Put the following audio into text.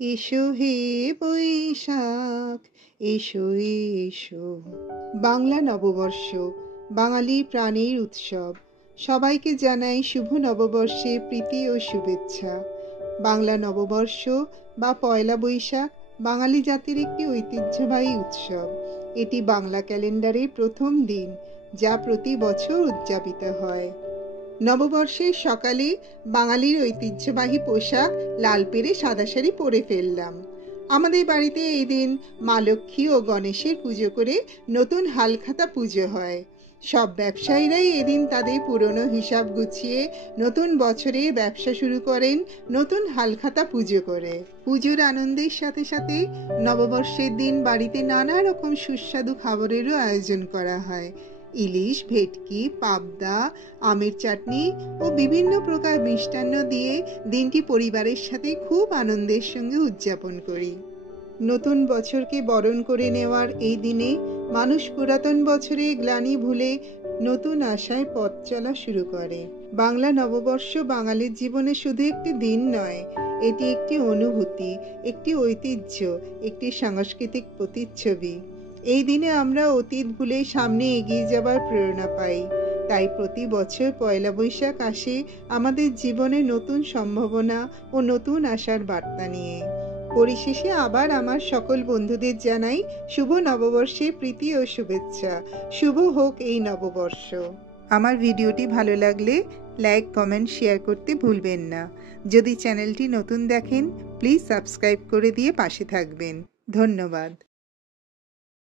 এসো হে বৈশাখ, এসো এসো। বাংলা নববর্ষ বাঙালি প্রাণের উৎসব। সবাইকে জানাই শুভ নববর্ষের প্রীতি ও শুভেচ্ছা। বাংলা নববর্ষ বা পয়লা বৈশাখ বাঙালি জাতির একটি ঐতিহ্যবাহী উৎসব। এটি বাংলা ক্যালেন্ডারের প্রথম দিন, যা প্রতি বছর উদযাপিত হয়। নববর্ষের সকালে বাঙালির ঐতিহ্যবাহী পোশাক লাল পেরে সাদা শাড়ি পরে ফেললাম। আমাদের বাড়িতে এই দিন মা লক্ষ্মী ও গণেশের পুজো করে নতুন হালখাতা পুজো হয়। সব ব্যবসায়ীরাই এদিন তাদের পুরনো হিসাব গুছিয়ে নতুন বছরে ব্যবসা শুরু করেন নতুন হালখাতা পুজো করে। পুজোর আনন্দের সাথে সাথে নববর্ষের দিন বাড়িতে নানা রকম সুস্বাদু খাবারেরও আয়োজন করা হয়। ইলিশ, ভেটকি, পাবদা, আমের চাটনি ও বিভিন্ন প্রকার মিষ্টান্ন দিয়ে দিনটি পরিবারের সাথে খুব আনন্দের সঙ্গে উদযাপন করি। নতুন বছরকে বরণ করে নেওয়ার এই দিনে মানুষ পুরাতন বছরের গ্লানি ভুলে নতুন আশায় পথ চলা শুরু করে। বাংলা নববর্ষ বাঙালির জীবনে শুধু একটি দিন নয়, এটি একটি অনুভূতি, একটি ঐতিহ্য, একটি সাংস্কৃতিক প্রতিচ্ছবি। এই দিনে আমরা অতীত ভুলে সামনে এগিয়ে যাবার প্রেরণা পাই। তাই প্রতি বছর পয়লা বৈশাখ আসে আমাদের জীবনে নতুন সম্ভাবনা ও নতুন আশার বার্তা নিয়ে। পরিশেষে আবার আমার সকল বন্ধুদের জানাই শুভ নববর্ষের প্রীতি ও শুভেচ্ছা। শুভ হোক এই নববর্ষ। আমার ভিডিওটি ভালো লাগলে লাইক, কমেন্ট, শেয়ার করতে ভুলবেন না। যদি চ্যানেলটি নতুন দেখেন, প্লিজ সাবস্ক্রাইব করে দিয়ে পাশে থাকবেন। ধন্যবাদ।